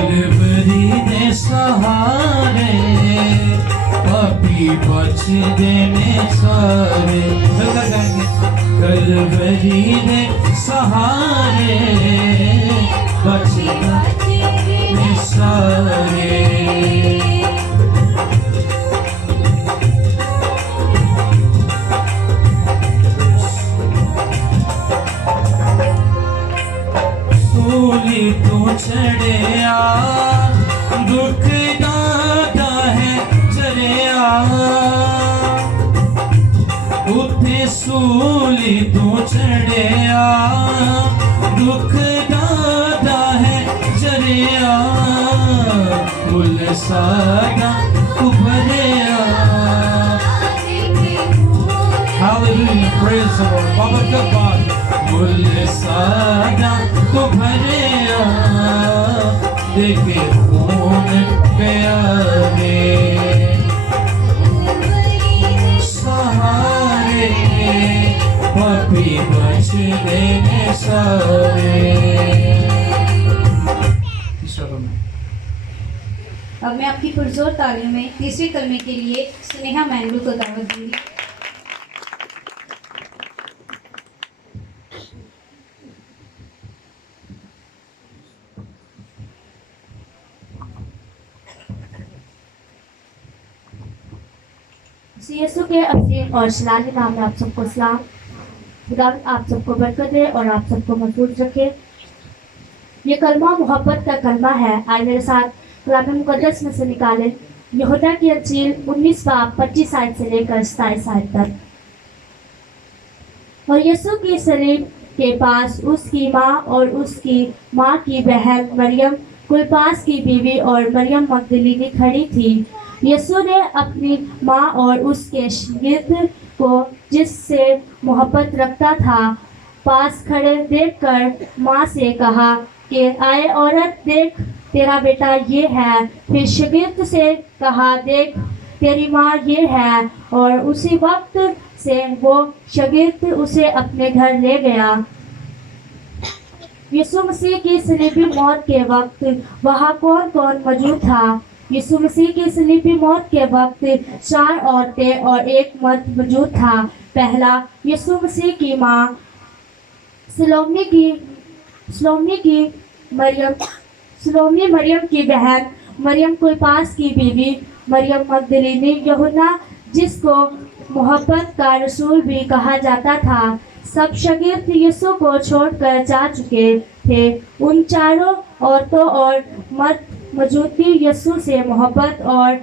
कलवरी ने सहारे पापी बच देने सारे कलवरी ने सहारे बच देने सारे सूली तू चढ़िया दुख दादा है चढ़िया उठे सूली तू चढ़िया दुख दादा है चढ़िया फुल सादा उभरिया Hallelujah, praise the Lord. Baba Kabad, full सादा उभरिया देखे खून प्यारे सहारे पापी बच देने सारे। अब मैं आपकी पुरजोर तालियों में तीसरे कलमे के लिए स्नेहा मैंगलू को दावत दूंगी। यीशु के असीम और शलानी नाम में आप सबको सलाम। खुदा आप सबको बरकत दे और आप सबको महफूज रखे। ये कलमा मोहब्बत का कलमा है। आए मेरे साथ कलाम मुकद्दस में से निकाले यहूदा की अंजील 19 बाब 25 आयत से लेकर 27 आयत तक। और यीशु की सलीब के पास उसकी माँ और उसकी माँ की बहन मरियम, कुलपास की बीवी और मरियम मगदलीनी खड़ी थी। यीशु ने अपनी माँ और उसके शागिर्द को जिससे मोहब्बत रखता था पास खड़े देखकर माँ से कहा कि आए औरत, देख तेरा बेटा ये है। फिर शागिर्द से कहा, देख तेरी माँ ये है। और उसी वक्त से वो शागिर्द उसे अपने घर ले गया। यीशु मसीह की सलीबी मौत के वक्त वहाँ कौन कौन मौजूद था? यीशु मसीह की सलीबी मौत के वक्त 4 औरतें और 1 मर्द मौजूद था। पहला, यीशु मसीह की माँ सलोमी मरियम की बहन, मरियम कुलपास की बीवी, मरियम मगदलीनी, यूहन्ना जिसको मोहब्बत का रसूल भी कहा जाता था। सब शागिर्द यीशु को छोड़कर जा चुके थे। उन चारों औरतों और मर्द मौजूदगी यीशु से मोहब्बत और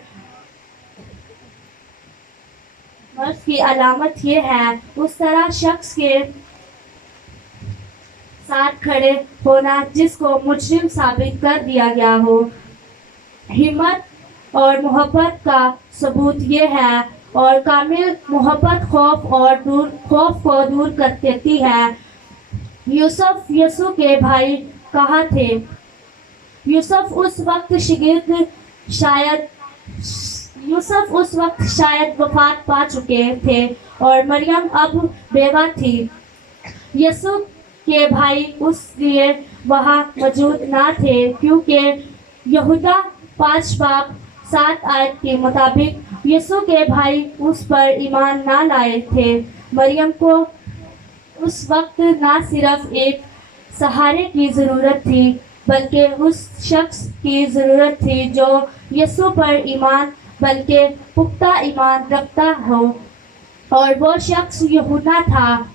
मर्द की अलामत ये है। उस तरह शख्स के साथ खड़े होना जिसको मुजरिम साबित कर दिया गया हो। हिम्मत और मोहब्बत का सबूत ये है। और कामिल मोहब्बत खौफ को दूर कर देती है। यूसुफ यीशु के भाई कहाँ थे? यूसुफ उस वक्त शायद वफात पा चुके थे और मरियम अब बेवा थी। यीशु के भाई उस लिए वहाँ मौजूद ना थे क्योंकि यहूदा 5 बाब 7 आयत के मुताबिक यीशु के भाई उस पर ईमान ना लाए थे। मरियम को उस वक्त ना सिर्फ एक सहारे की ज़रूरत थी बल्कि उस शख्स की ज़रूरत थी जो यीशु पर ईमान बल्कि पुख्ता ईमान रखता हो, और वो शख्स यूहन्ना था।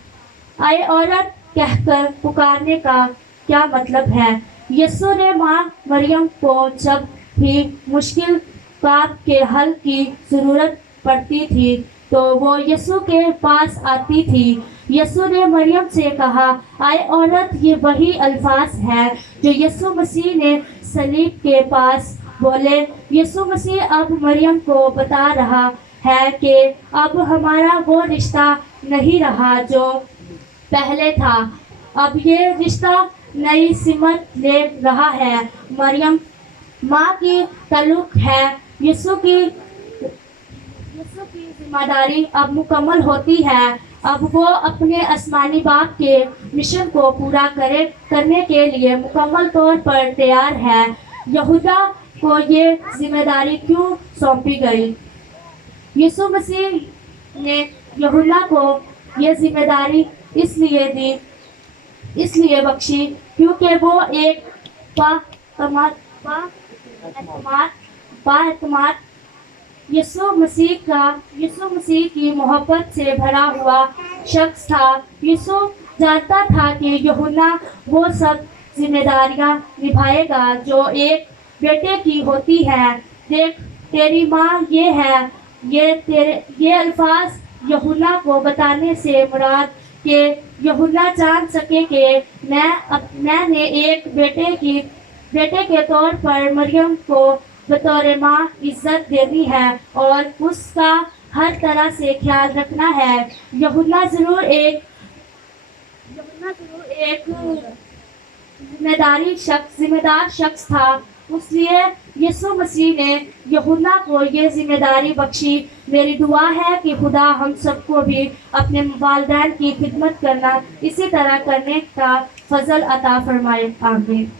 आए औरत कहकर पुकारने का क्या मतलब है? यीशु ने माँ मरियम को जब भी मुश्किल काम के हल की ज़रूरत पड़ती थी तो वो यीशु के पास आती थी। यीशु ने मरियम से कहा, आए औरत, ये वही अल्फाज है जो यीशु मसीह ने सलीब के पास बोले। यीशु मसीह अब मरियम को बता रहा है कि अब हमारा वो रिश्ता नहीं रहा जो पहले था। अब ये रिश्ता नई सिमत ले रहा है। मरियम माँ की ताल्लुक है। यीशु की जिम्मेदारी अब मुकम्मल होती है। अब वो अपने आसमानी बाप के मिशन को पूरा करने के लिए मुकम्मल तौर पर तैयार है। यहूदा को ये जिम्मेदारी क्यों सौंपी गई? यीशु मसीह ने यहूदा को ये जिम्मेदारी इसलिए बख्शी क्योंकि वो एक बाएतमाद यीशु मसीह की मोहब्बत से भरा हुआ शख्स था। यीशु जानता था कि यूहन्ना वो सब जिम्मेदारियां निभाएगा जो एक बेटे की होती है। देख, तेरी माँ ये है। ये अल्फाज यूहन्ना को बताने से मुराद कि यूहन्ना जान सके कि मैंने एक बेटे के तौर पर मरियम को बतौर माँ इज्जत देनी है और उसका हर तरह से ख्याल रखना है। यूहन्ना जरूर एक जिम्मेदार शख्स था, इसलिए यीशु मसीह ने यूहन्ना को ये जिम्मेदारी बख्शी। मेरी दुआ है कि खुदा हम सबको भी अपने वालिदैन की खिदमत करना इसी तरह करने का फजल अता फरमाए। आमीन।